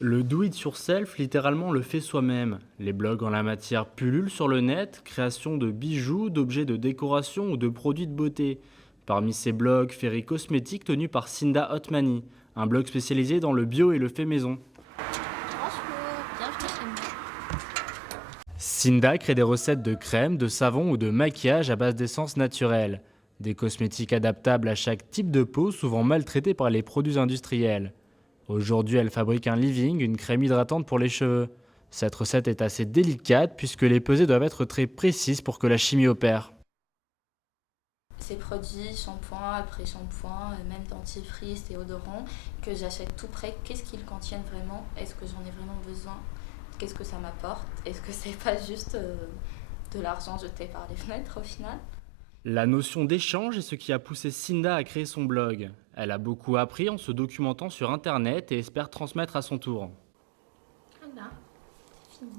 Le do-it-yourself, littéralement, le fait soi-même. Les blogs en la matière pullulent sur le net, création de bijoux, d'objets de décoration ou de produits de beauté. Parmi ces blogs, Ferry Cosmétique tenu par Cinda Otmani, un blog spécialisé dans le bio et le fait maison. Bonjour, bienvenue chez nous. Cinda crée des recettes de crème, de savon ou de maquillage à base d'essences naturelles. Des cosmétiques adaptables à chaque type de peau, souvent maltraités par les produits industriels. Aujourd'hui, elle fabrique un leave-in, une crème hydratante pour les cheveux. Cette recette est assez délicate puisque les pesées doivent être très précises pour que la chimie opère. Ces produits, shampoing, après-shampoing, même dentifrice, déodorant, que j'achète tout prêt, qu'est-ce qu'ils contiennent vraiment? Est-ce que j'en ai vraiment besoin? Qu'est-ce que ça m'apporte? Est-ce que c'est pas juste de l'argent jeté par les fenêtres au final? La notion d'échange est ce qui a poussé Cinda à créer son blog. Elle a beaucoup appris en se documentant sur Internet et espère transmettre à son tour. Voilà, c'est fini.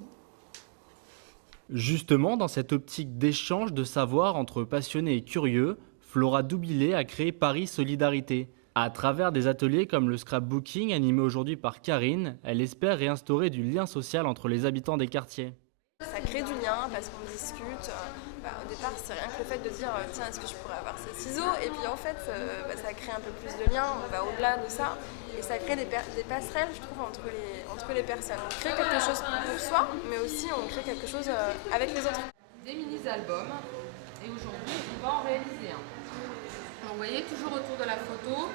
Justement, dans cette optique d'échange de savoir entre passionnés et curieux, Flora Doubilé a créé Paris Solidarité. À travers des ateliers comme le scrapbooking animé aujourd'hui par Karine, elle espère réinstaurer du lien social entre les habitants des quartiers. Ça crée du lien parce qu'on discute. Au départ, c'est rien que le fait de dire tiens, est-ce que je pourrais avoir ces ciseaux? Et puis en fait, ça crée un peu plus de lien, on va au-delà de ça. Et ça crée des passerelles, je trouve, entre les personnes. On crée quelque chose pour soi, mais aussi on crée quelque chose avec les autres. Des mini-albums et aujourd'hui on va en réaliser un. Donc, vous voyez, toujours autour de la photo,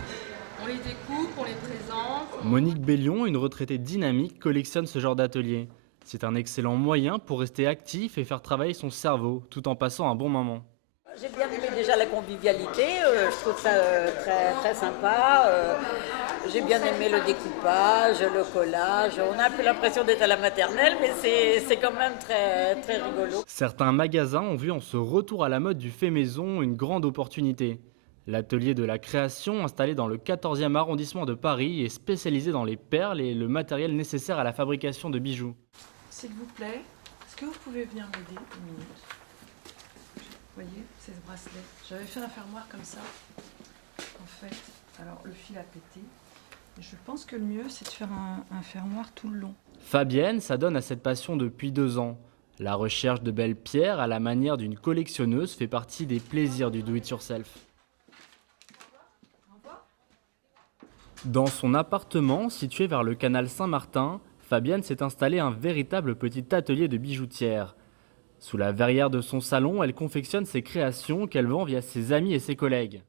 on les découpe, on les présente. Monique Bellion, une retraitée dynamique, collectionne ce genre d'atelier. C'est un excellent moyen pour rester actif et faire travailler son cerveau tout en passant un bon moment. J'ai bien aimé déjà la convivialité, je trouve ça très, très sympa. J'ai bien aimé le découpage, le collage. On a un peu l'impression d'être à la maternelle, mais c'est quand même très, très rigolo. Certains magasins ont vu en ce retour à la mode du fait maison une grande opportunité. L'atelier de la création, installé dans le 14e arrondissement de Paris, est spécialisé dans les perles et le matériel nécessaire à la fabrication de bijoux. S'il vous plaît, est-ce que vous pouvez venir m'aider une minute? Vous voyez, c'est ce bracelet. J'avais fait un fermoir comme ça, en fait. Alors, le fil a pété. Et je pense que le mieux, c'est de faire un fermoir tout le long. Fabienne s'adonne à cette passion depuis 2 ans. La recherche de belles pierres à la manière d'une collectionneuse fait partie des plaisirs du do-it-yourself. Dans son appartement, situé vers le canal Saint-Martin, Fabienne s'est installée un véritable petit atelier de bijoutière. Sous la verrière de son salon, elle confectionne ses créations qu'elle vend via ses amis et ses collègues.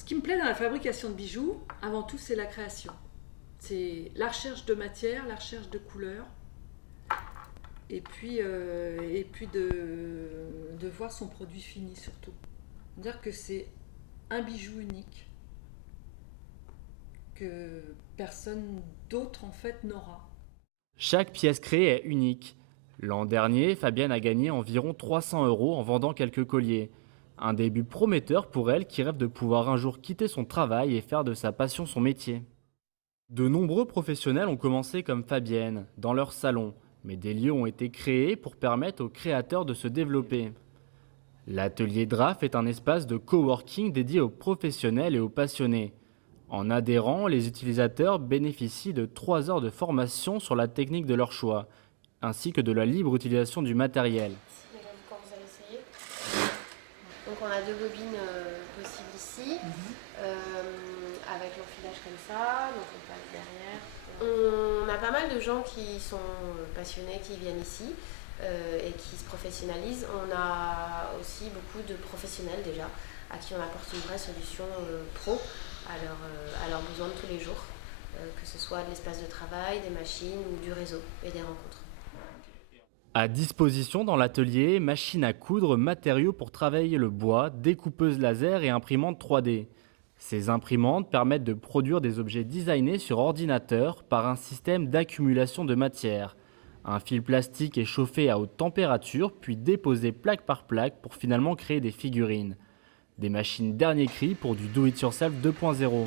Ce qui me plaît dans la fabrication de bijoux, avant tout, c'est la création. C'est la recherche de matière, la recherche de couleurs, et puis de voir son produit fini surtout. Dire que c'est un bijou unique que personne d'autre en fait n'aura. Chaque pièce créée est unique. L'an dernier, Fabienne a gagné environ 300 € en vendant quelques colliers. Un début prometteur pour elle qui rêve de pouvoir un jour quitter son travail et faire de sa passion son métier. De nombreux professionnels ont commencé comme Fabienne, dans leur salon, mais des lieux ont été créés pour permettre aux créateurs de se développer. L'atelier DRAF est un espace de coworking dédié aux professionnels et aux passionnés. En adhérant, les utilisateurs bénéficient de 3 heures de formation sur la technique de leur choix, ainsi que de la libre utilisation du matériel. Mesdames, quand vous allez essayer. Donc on a deux bobines possibles ici, avec l'enfilage comme ça, donc on passe derrière. On a pas mal de gens qui sont passionnés, qui viennent ici et qui se professionnalisent. On a aussi beaucoup de professionnels déjà, à qui on apporte une vraie solution pro à leurs besoins de tous les jours, que ce soit de l'espace de travail, des machines ou du réseau et des rencontres. À disposition dans l'atelier, machines à coudre, matériaux pour travailler le bois, découpeuses laser et imprimantes 3D. Ces imprimantes permettent de produire des objets designés sur ordinateur par un système d'accumulation de matière. Un fil plastique est chauffé à haute température, puis déposé plaque par plaque pour finalement créer des figurines. Des machines dernier cri pour du do-it-yourself 2.0.